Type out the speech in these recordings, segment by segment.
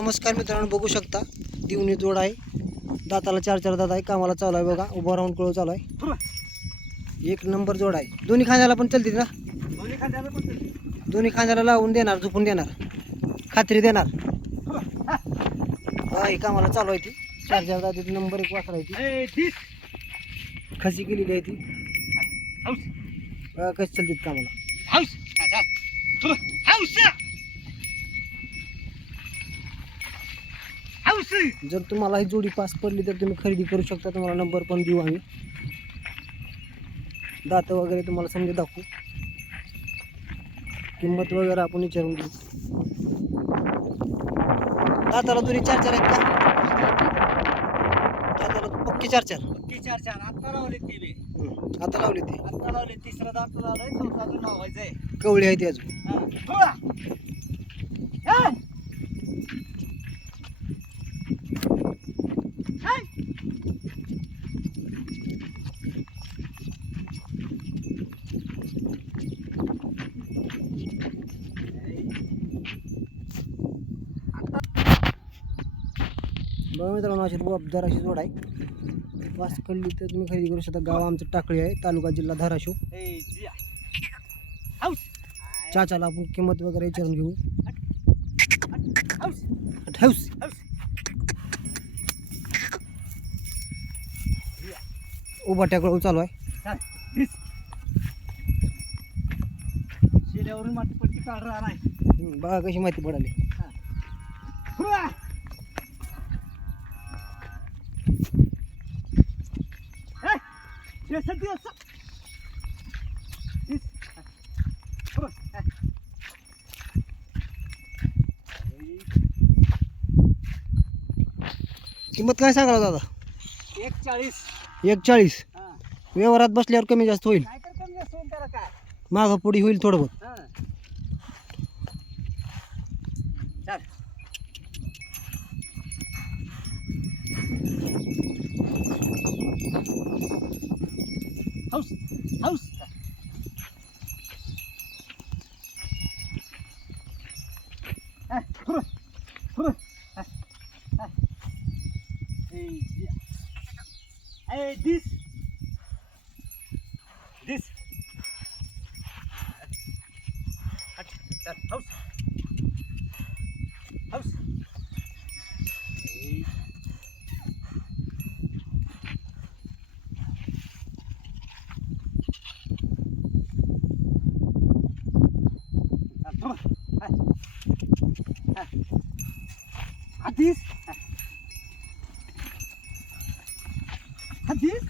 नमस्कार मित्रांनो बघू शकता. दिवणी जोड आहे. दाताला चार चार दात आहे. कामाला चालू आहे बघा. उभा राहून कळू चालू आहे. एक नंबर जोड आहे. दोन्ही खांद्याला पण चलते ना? दोन्ही खांद्याला पण. दोन्ही खांद्याला लावून देणार झोपून देणार. खात्री देणार. हा ही कामाला चालू आहे ती. चार चार दात नंबर एक वासर आहे ती. खसी केलेली आहे ती. कशी चलते कामाला? जर तुम्हाला ही जोडी पास पडली तर तुम्ही खरेदी करू शकता. तुम्हाला नंबर पण देऊ आम्ही. दात वगैरे तुम्हाला समजा दाखवू. किंमत वगैरे आपण विचारून घेऊ. दाताला दोन्ही चार चार आहेत का? दाताला पक्के चार चार. पक्की चार चार. लावले ते. आता लावले ते. आत्ता लावले तिसरा दात लावलाय चौथा अजून लावायचंय. कवळी आहे ती अजून. बघा मित्रांनो अशी रुबाबदार अशी जोड आहे वास कळली तर तुम्ही खरेदी करू शकता गाव आमचं टाकळी आहे तालुका जिल्हा धाराशिव. चाचाला आपण किंमत वगैरे विचारून घेऊ. ठेवस. उभा टाकळू चालू आहे. शेल्यावरून माती पट्टी आहे बघा कशी माहिती पडाली किंमत काय सांगाल दादा? एक चाळीस एक चाळीस हा. व्यवहारात बसल्यावर कमी जास्त होईल. कमी जास्त होईल त्याला काय? मागं पुढे होईल थोडं बहुत हा. चाल. house, house. 哎，出来，出来，哎，哎，哎，this。হাদিস হাদিস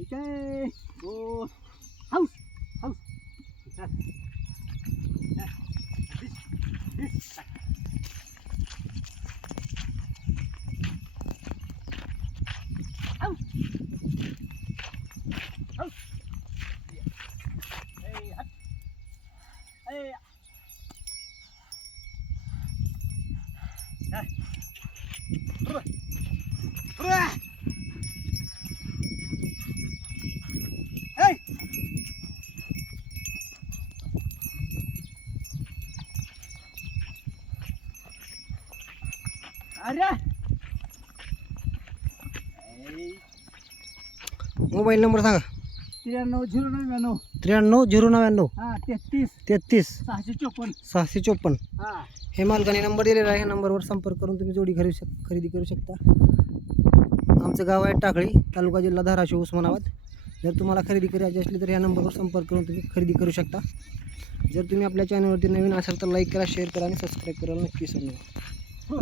Okay, go. Arya! Mobile number सांगा. त्र्याण्णव झिरो नव्याण्णव. त्र्याण्णव झिरो नव्याण्णव. हा तेहतीस. तेहतीस. सहाशे चोपन्न. सहाशे चोपन्न. हा. हे मालकाने नंबर दिलेला आहे. नंबरवर संपर्क करून तुम्ही जोडी खरेदी शक खरेदी करू शकता. आमचं गाव आहे टाकळी तालुका जिल्हा धाराशिव उस्मानाबाद जर तुम्हाला खरेदी करायची असली तर ह्या नंबरवर संपर्क करून तुम्ही खरेदी करू शकता. जर तुम्ही आपल्या चॅनलवरती नवीन असाल तर लाईक करा शेअर करा आणि सबस्क्राईब करायला नक्की नका.